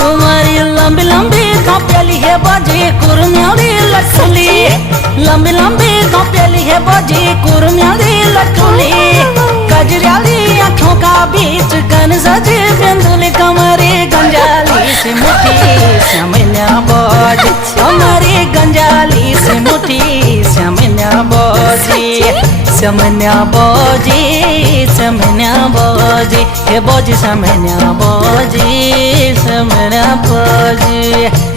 तुम्हारी लंबी लंबी कपेली है बाजी कुर्मियारी लटुली लंबी लंबी कपेली है बाजी कुर्मियारी लटुली गजराली आँखों का बीच कन सजे बिंदुली कमरे गंजाली से मुठी श्यामन्या बाजी हमारी गंजाली से मुठी श्यामन्या बाजी श्यामन्या बाजी श्यामन्या बाजी हे बाजी श्यामन्या बाजी श्यामन्या बाजी